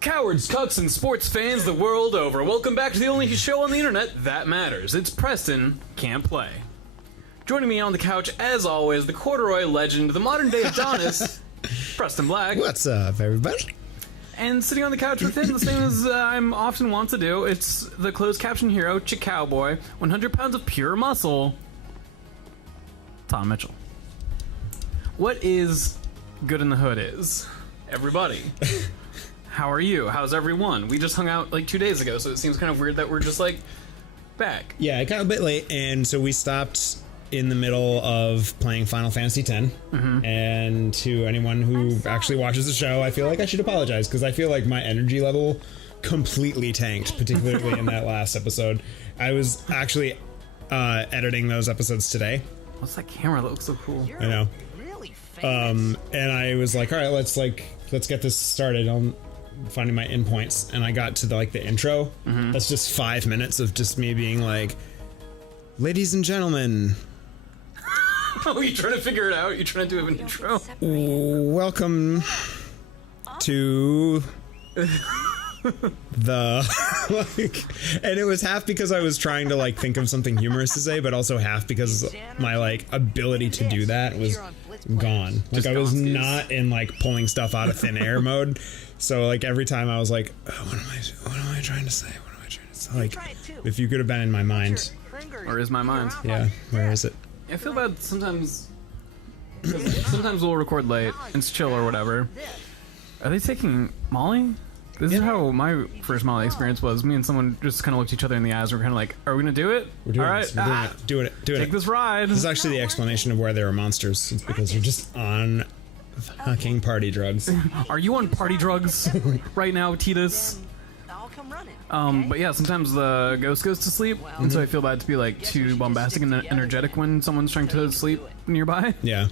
Cowards, cucks, and sports fans the world over, welcome back to the only show on the internet that matters. It's Preston Can't Play. Joining me on the couch, as always, the corduroy legend, the modern-day Adonis, Preston Black. What's up, everybody? And sitting on the couch with him, the same as I'm often want to do, it's the closed caption hero, Cowboy, 100 pounds of pure muscle, Tom Mitchell. What is good in the hood is, everybody. How are you? How's everyone? We just hung out like 2 days ago, so it seems kind of weird that we're just like back. Yeah, it got a bit late, and so we stopped in the middle of playing Final Fantasy X. Mm-hmm. And to anyone who actually watches the show, I feel like I should apologize because I feel like my energy level completely tanked, particularly in that last episode. I was actually editing those episodes today. What's that camera? That looks so cool. I know. And I was like, all right, let's get this started on finding my endpoints, and I got to the intro. Mm-hmm. That's just 5 minutes of just me being like, ladies and gentlemen. Oh, you trying to figure it out? You trying to do an intro? Welcome to the and it was half because I was trying to think of something humorous to say, but also half because my ability to do that was gone. I was not in pulling stuff out of thin air mode. So every time I was like, oh, what am I trying to say? What am I trying to say? If you could have been in my mind. Or is my mind? Yeah, where is it? I feel bad sometimes. Sometimes we'll record late and it's chill or whatever. Are they taking Molly? This is how my first Molly experience was. Me and someone just kind of looked each other in the eyes and we're kind of like, are we going to do it? We're doing All right. this. We're doing it. Do it. Take this ride. This is actually the explanation of where there are monsters. It's because you're just on fucking party drugs. Are you on party drugs right now, Titus? But yeah, sometimes the ghost goes to sleep, and so I feel bad to be too bombastic and energetic when someone's trying to sleep nearby. Yeah.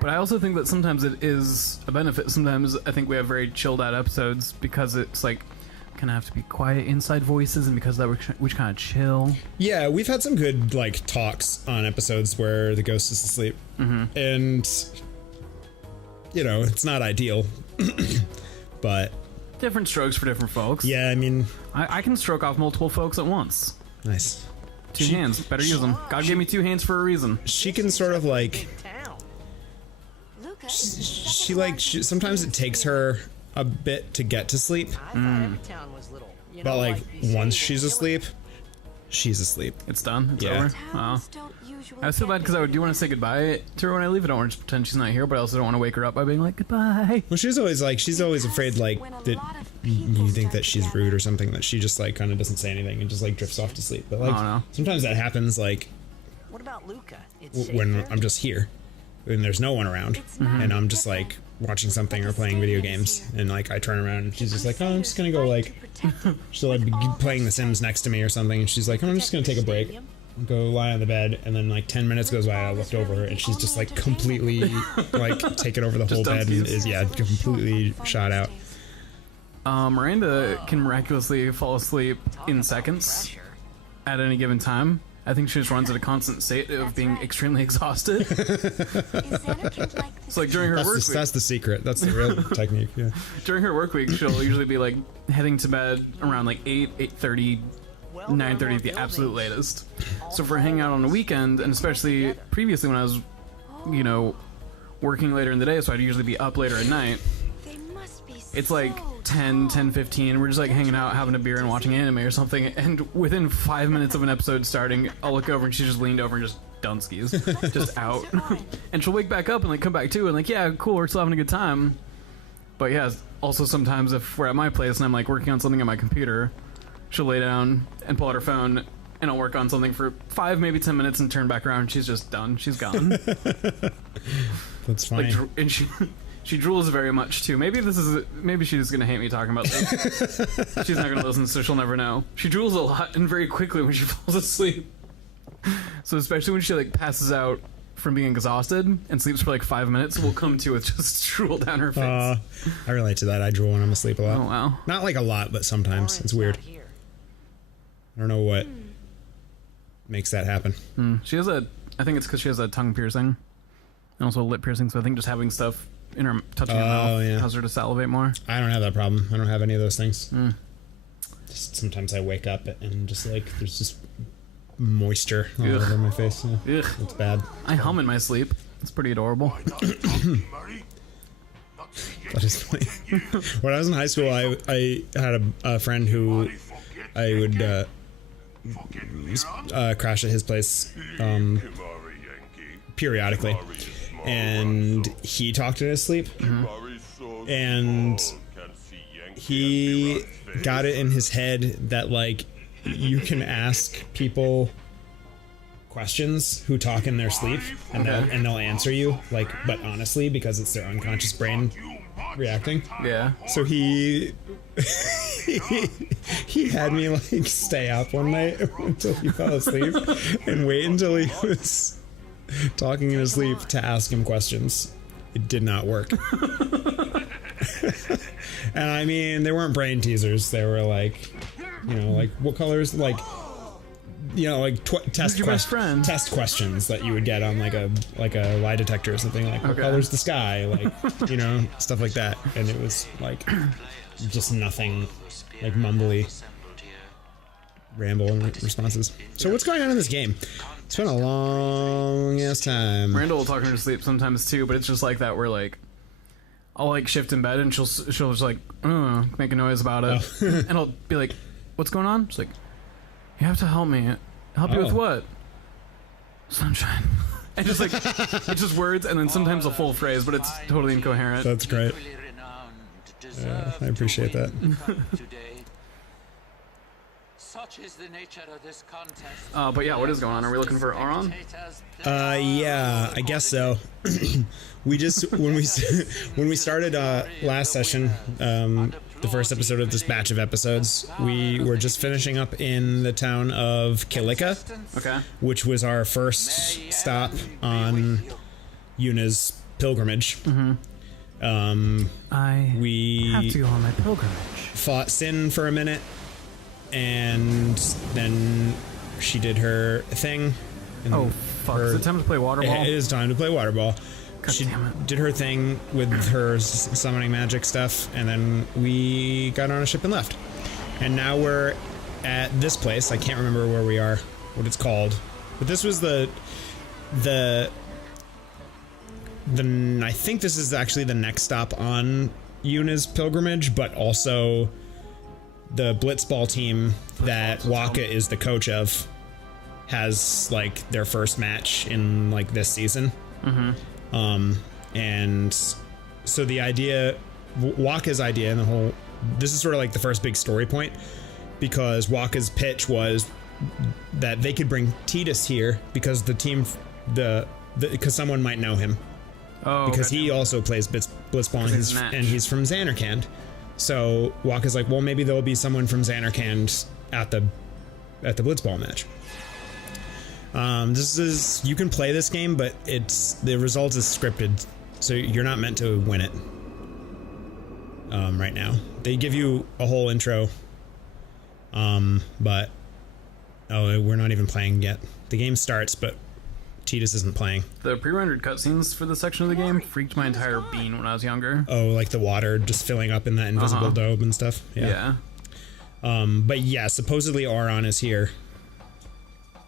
But I also think that sometimes it is a benefit. Sometimes I think we have very chilled out episodes because it's kind of have to be quiet inside voices, and because that we kind of chill. Yeah, we've had some good talks on episodes where the ghost is asleep, and it's not ideal, but. Different strokes for different folks. Yeah, I mean... I can stroke off multiple folks at once. Nice. Two hands. Better use them. God gave me 2 hands for a reason. She can sort of she sometimes it takes her a bit to get to sleep. But once she's asleep, she's asleep. It's done? It's over? Oh. I feel bad because I do want to say goodbye to her when I leave. I don't want to just pretend she's not here, but I also don't want to wake her up by being goodbye. Well, she's always afraid that you think that she's rude or something, that she just kind of doesn't say anything and just drifts off to sleep. But no. Sometimes that happens what about Luca? when I'm just here and there's no one around, and I'm just watching something or playing video games, and I turn around and she's just oh, I'm just gonna go she'll be playing The Sims next to me or something, and she's oh, I'm just gonna take a break, go lie on the bed, and then 10 minutes goes by, I looked over her and she's just completely taken over the whole bed and is completely shot out. Miranda can miraculously fall asleep in seconds at any given time. I think she just runs at a constant state of being extremely exhausted. So during her work week, that's the secret. That's the real technique. Yeah. During her work week, she'll usually be heading to bed around 8, 8:30, 9:30 at the absolute latest. So if we're hanging out on the weekend, and especially previously when I was, working later in the day, so I'd usually be up later at night. It's 10:15, we're just hanging out, having a beer and watching anime or something, and within 5 minutes of an episode starting, I'll look over and she's just leaned over and just done skis, just out. And she'll wake back up and come back too, and yeah, cool, we're still having a good time. But yeah, also sometimes if we're at my place and I'm working on something on my computer, she'll lay down and pull out her phone, and I'll work on something for 5, maybe 10 minutes and turn back around and she's just done, she's gone. That's fine. And she drools very much too. Maybe she's gonna hate me talking about this. She's not gonna listen, so she'll never know. She drools a lot and very quickly when she falls asleep. So especially when she passes out from being exhausted and sleeps for 5 minutes, we'll come to with just drool down her face. I relate to that. I drool when I'm asleep a lot. Oh wow. Not a lot, but sometimes. It's weird. I don't know what makes that happen. I think it's because she has a tongue piercing and also a lip piercing, so I think just having stuff touching your mouth causes her to salivate more. I don't have that problem. I don't have any of those things. Just sometimes I wake up and just like there's just moisture all over my face. Yeah. It's bad. I hum in my sleep. It's pretty adorable. That is funny. When I was in high school, I had a friend who I would crash at his place periodically, and he talked in his sleep, and he got it in his head that like you can ask people questions who talk in their sleep and they'll answer you, like, but honestly, because it's their unconscious brain reacting. Yeah. So he had me like stay up one night until he fell asleep and wait until he was talking in his sleep to ask him questions. It did not work. And I mean, they weren't brain teasers. They were like, you know, like what colors, like, you know, like test questions that you would get on like a lie detector or something, like what color's the sky, like, you know, stuff like that. And it was like just nothing, like mumbly ramble responses. So what's going on in this game? It's been a long ass time. Randall will talk her to sleep sometimes too, but it's just like that where like I'll like shift in bed and she'll just like make a noise about it, and I'll be like, "What's going on?" She's like, "You have to help me." Help you with what? Sunshine. And just like it's just words and then sometimes a full phrase, but it's totally incoherent. That's great. Yeah, I appreciate that. Such is the nature of this contest. But yeah, what is going on? Are we looking for Auron? Yeah, I guess so. We just when we started last session, the first episode of this batch of episodes, we were just finishing up in the town of Kilika, which was our first stop on Yuna's pilgrimage. We have to go on my pilgrimage. Fought Sin for a minute, and then she did her thing. Oh fuck! Is it time to play water ball? It is time to play water ball. She did her thing with her summoning magic stuff, and then we got on a ship and left. And now we're at this place. I can't remember where we are, what it's called, but this was the I think this is actually the next stop on Yuna's pilgrimage, but also the blitzball team that Waka is the coach of has like their first match in like this season. And so the idea, Waka's idea, and the whole, this is sort of like the first big story point, because Waka's pitch was that they could bring Titus here because the team, because someone might know him. Oh, because he also plays blitzball and he's from Xanarkand. So Waka's like, well, maybe there'll be someone from Xanarkand at the blitzball match. This is, you can play this game, but the result is scripted, so you're not meant to win it. Right now, they give you a whole intro. But we're not even playing yet. The game starts, but Titus isn't playing. The pre-rendered cutscenes for this section of the game freaked my entire bean when I was younger. Oh, like the water just filling up in that invisible dome and stuff. Yeah. But yeah, supposedly Auron is here.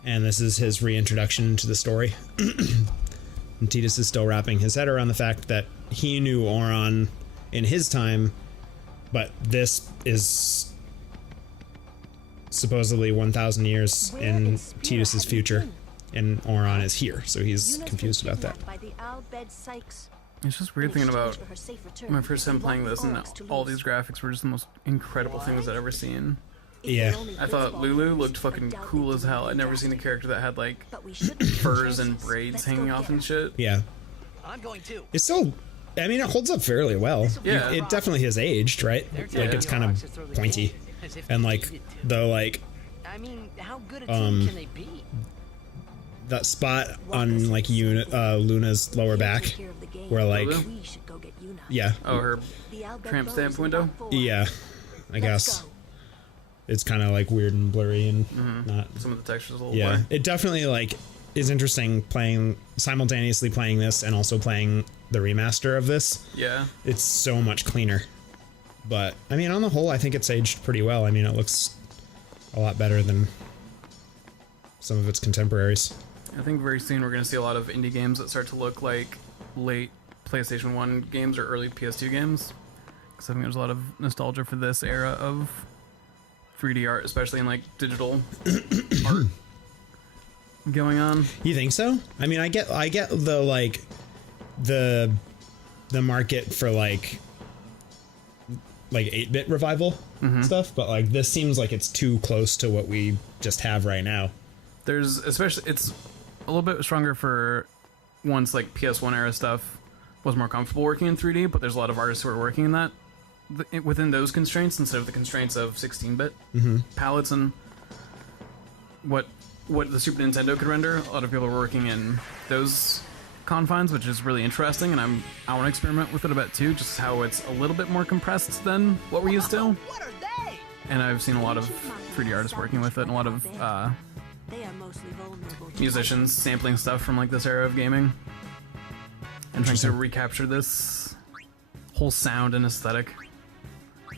And this is his reintroduction to the story. And Titus is still wrapping his head around the fact that he knew Auron in his time, but this is supposedly 1,000 years in Titus's future, and Auron is here, so he's confused about that. It's just weird thinking about my first time playing this, and all these graphics were just the most incredible things I'd ever seen. Yeah. I thought Lulu looked fucking cool as hell. I'd never seen a character that had like furs and braids hanging off and shit. Yeah. It's still, I mean, it holds up fairly well. Yeah. It definitely has aged, right? Like it's kind of pointy. And like the like how good a team can they be? That spot on like Luna's lower back where like yeah. Oh, her tramp stamp window? Yeah. I guess. It's kind of like weird and blurry and not. Some of the textures a little blurry. blurry. It definitely like is interesting simultaneously playing this and also playing the remaster of this. Yeah. It's so much cleaner. But, I mean, on the whole, I think it's aged pretty well. I mean, it looks a lot better than some of its contemporaries. I think very soon we're going to see a lot of indie games that start to look like late PlayStation 1 games or early PS2 games. Because I think there's a lot of nostalgia for this era of 3D art, especially in like digital art going on. You think so? I mean, I get the like the market for like 8-bit revival stuff, but like this seems like it's too close to what we just have right now. There's especially it's a little bit stronger for once like PS1 era stuff was more comfortable working in 3D, but there's a lot of artists who are working in that within those constraints instead of the constraints of 16-bit palettes and what the Super Nintendo could render. A lot of people are working in those confines, which is really interesting, and I want to experiment with it a bit too, just how it's a little bit more compressed than what we're used to. What are they? And I've seen a lot of 3D artists working with it, and a lot of They are mostly vulnerable to musicians sampling stuff from like this era of gaming and trying to recapture this whole sound and aesthetic.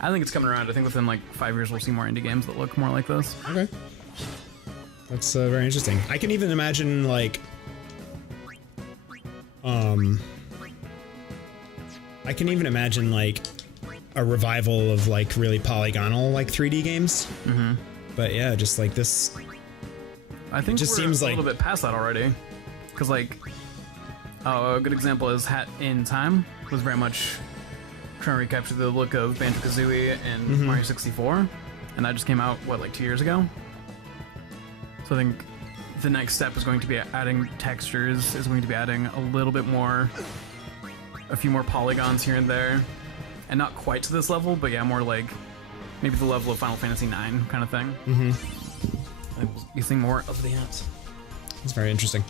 I think it's coming around. I think within like 5 years we'll see more indie games that look more like this. Okay. That's very interesting. I can even imagine like a revival of like really polygonal like 3D games. But yeah, just like this. I think just we're seems a like little bit past that already. Because like a good example is Hat in Time was very much trying to recapture the look of Banjo-Kazooie and Mario 64, and that just came out like 2 years ago. So I think the next step is going to be adding textures, is going to be adding a little bit more, a few more polygons here and there, and not quite to this level, but yeah, more like maybe the level of Final Fantasy IX kind of thing. I think we'll be seeing more of that. It's very interesting.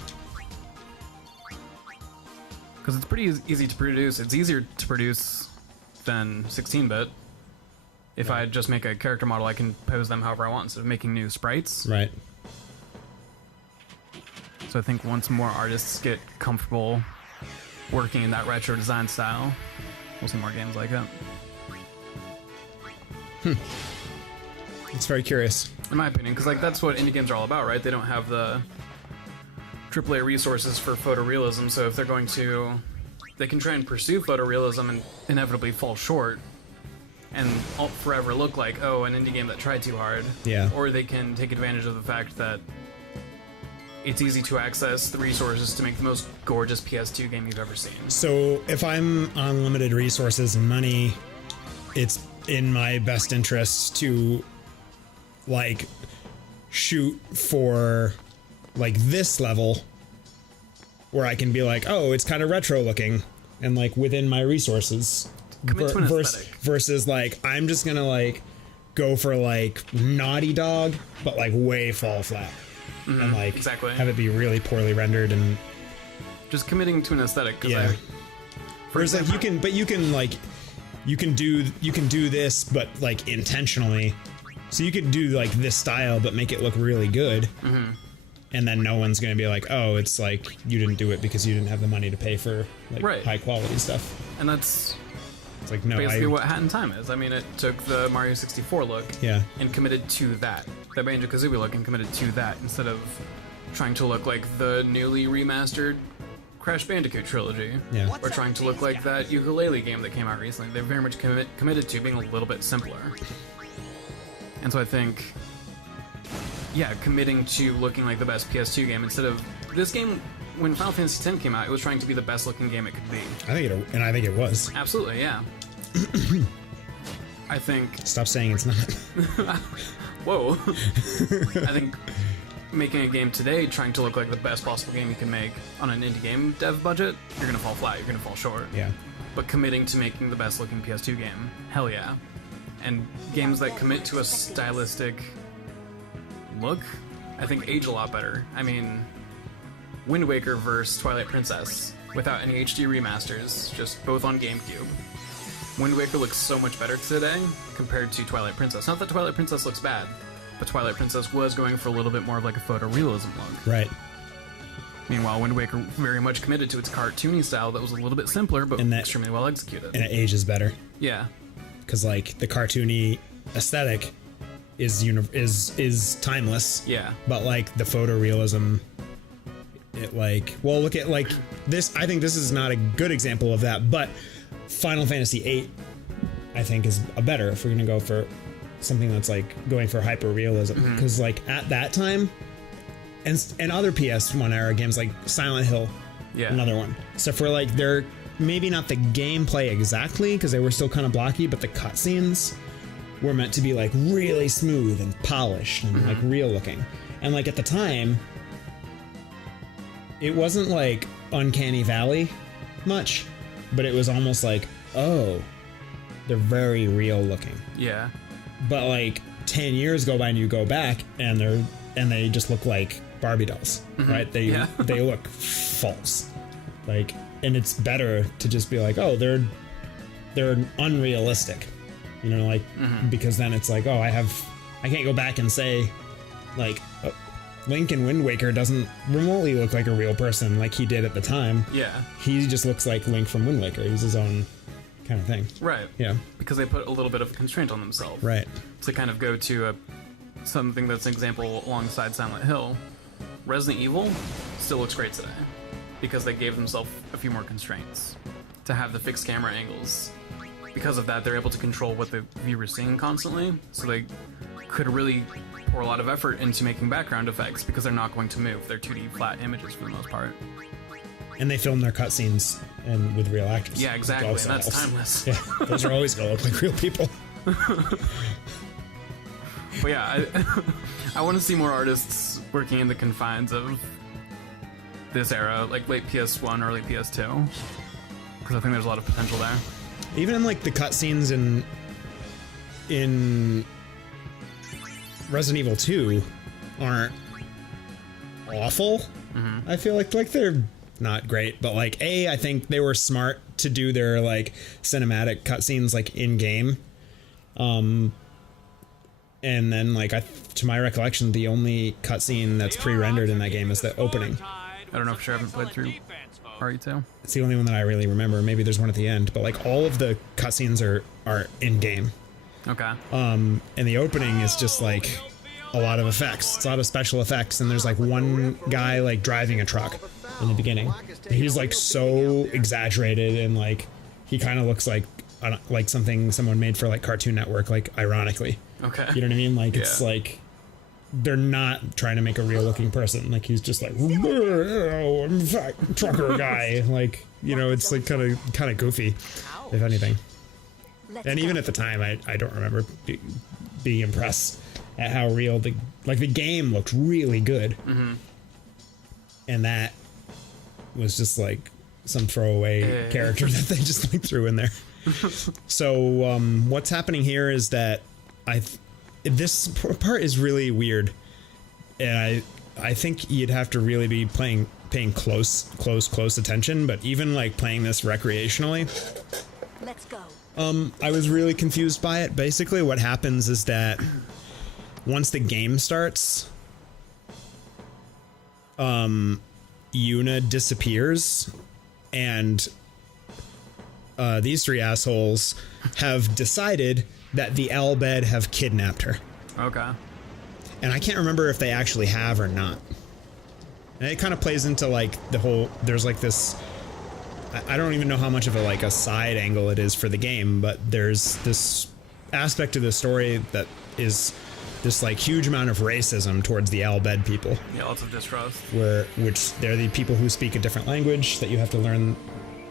Because it's pretty easy to produce. It's easier to produce than 16-bit. If I just make a character model, I can pose them however I want instead of making new sprites. Right. So I think once more artists get comfortable working in that retro design style, we'll see more games like that. It's very curious. In my opinion, because like that's what indie games are all about, right? They don't have the AAA resources for photorealism, so if they're going to, they can try and pursue photorealism and inevitably fall short and forever look like, oh, an indie game that tried too hard. Yeah. Or they can take advantage of the fact that it's easy to access the resources to make the most gorgeous PS2 game you've ever seen. So if I'm on limited resources and money, it's in my best interest to like shoot for like this level where I can be like, oh, it's kind of retro looking and like within my resources. Commit to an aesthetic. Versus like I'm just gonna like go for like Naughty Dog, but like way fall flat. And like exactly. have it be really poorly rendered and just committing to an aesthetic. Yeah. Whereas like you can do this, but like intentionally. So you could do like this style, but make it look really good. And then no one's going to be like, oh, it's like you didn't do it because you didn't have the money to pay for like high quality stuff. And that's it's like, no, basically what Hat in Time is. I mean, it took the Mario 64 look and committed to that. The Banjo-Kazooie look and committed to that instead of trying to look like the newly remastered Crash Bandicoot trilogy. Yeah. Or trying to look like that ukulele game that came out recently. They're very much committed to being a little bit simpler. And so I think, yeah, committing to looking like the best PS2 game instead of this game. When Final Fantasy X came out, it was trying to be the best looking game it could be. I think it was. Absolutely, yeah. I think. Stop saying it's not. Whoa. I think making a game today trying to look like the best possible game you can make on an indie game dev budget, you're gonna fall flat. You're gonna fall short. Yeah. But committing to making the best looking PS2 game, hell yeah. And games that commit to a stylistic look, I think age a lot better. I mean, Wind Waker versus Twilight Princess, without any HD remasters, just both on GameCube. Wind Waker looks so much better today compared to Twilight Princess. Not that Twilight Princess looks bad, but Twilight Princess was going for a little bit more of like a photorealism look. Right. Meanwhile, Wind Waker very much committed to its cartoony style that was a little bit simpler, but extremely well executed. And it ages better. Yeah. Because, like, the cartoony aesthetic is timeless. Yeah. But, like, the photorealism, it, like... Well, look at, like, this... I think this is not a good example of that, but Final Fantasy VIII, I think, is a better if we're going to go for something that's, like, going for hyper-realism. Because, like, at that time... And other PS1 era games like Silent Hill, another one. So for like they're maybe not the gameplay exactly because they were still kind of blocky, but the cutscenes were meant to be like really smooth and polished and like real looking. And like at the time, it wasn't like Uncanny Valley much, but it was almost like, oh, they're very real looking. Yeah. But like 10 years go by and you go back and they just look like Barbie dolls, right? They look false, like, and it's better to just be like, oh, they're unrealistic, you know, like because then it's like, oh, I can't go back and say like Link in Wind Waker doesn't remotely look like a real person like he did at the time. Yeah, he just looks like Link from Wind Waker. He's his own kind of thing, right? Yeah, because they put a little bit of a constraint on themselves, right, to kind of go to something that's an example alongside Silent Hill. Resident Evil still looks great today because they gave themselves a few more constraints to have the fixed camera angles. Because of that, they're able to control what the viewer's seeing constantly, so they could really pour a lot of effort into making background effects because they're not going to move. They're 2D flat images for the most part. And they film their cutscenes and with real actors. Yeah, exactly. And that's timeless. Yeah, those are always gonna look like real people. But yeah, I want to see more artists working in the confines of this era, like late PS1, early PS2, because I think there's a lot of potential there. Even in like the cutscenes in Resident Evil 2 aren't awful. I feel like they're not great, but like I think they were smart to do their like cinematic cutscenes like in game. And then, like, to my recollection, the only cutscene that's pre-rendered in that game is the opening. I don't know for sure. I haven't played through RE2. It's the only one that I really remember. Maybe there's one at the end, but like all of the cutscenes are in game. Okay. And the opening is just like a lot of effects. It's a lot of special effects, and there's like one guy like driving a truck in the beginning. He's like so exaggerated, and like he kind of looks like something someone made for like Cartoon Network, like ironically. Okay. You know what I mean? Like it's like they're not trying to make a real looking person. Like he's just like, oh, I'm a fat trucker guy. Like, you know, it's like kind of goofy, if anything. And even at the time, I don't remember being impressed at how real the game looked really good. And that was just like some throwaway character that they just like threw in there. So what's happening here is that this part is really weird, and I think you'd have to really be paying close attention. But even like playing this recreationally, Let's go. I was really confused by it. Basically, what happens is that once the game starts, Yuna disappears, and these three assholes have decided that the Albed have kidnapped her. Okay. And I can't remember if they actually have or not. And it kind of plays into like the whole, there's like this, I don't even know how much of a side angle it is for the game, but there's this aspect of the story that is this like huge amount of racism towards the Albed people. Yeah, lots of distrust. Which they're the people who speak a different language that you have to learn,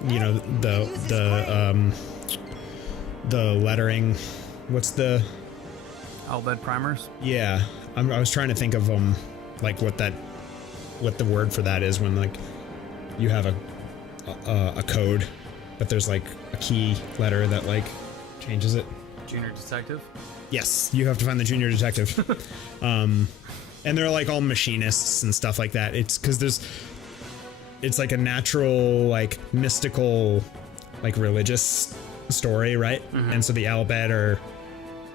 you know, the lettering. What's the Albed primers? Yeah, I was trying to think of like what the word for that is when like you have a code, but there's like a key letter that like changes it. Junior detective? Yes, you have to find the junior detective. And they're like all machinists and stuff like that. It's because it's like a natural, like mystical, like religious story, right? And so the Albed are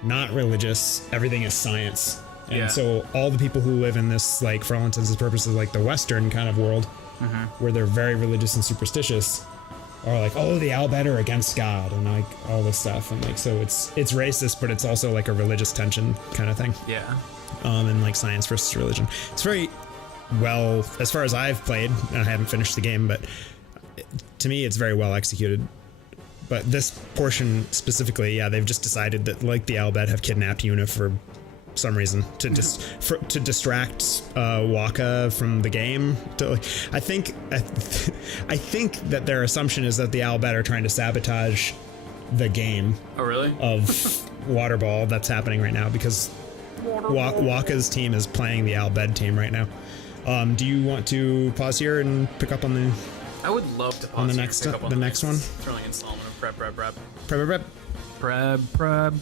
not religious. Everything is science. And so all the people who live in this, like, for all intents and purposes, like the Western kind of world where they're very religious and superstitious, are like, oh, the Al Bhed are against God and like all this stuff, and like so it's racist, but it's also like a religious tension kind of thing. Yeah. And like science versus religion. It's very well, as far as I've played, and I haven't finished the game, but to me it's very well executed. But this portion specifically, yeah, they've just decided that like the Al Bhed have kidnapped Yuna for some reason to to distract Waka from the game. I think that their assumption is that the Al Bhed are trying to sabotage the game. Oh, really? Of Waterball that's happening right now, because Waka's team is playing the Al Bhed team right now. Do you want to pause here and pick up on the? I would love to pause on the here next and pick up on the next one. Thrilling installment of prep. Prep. Prep.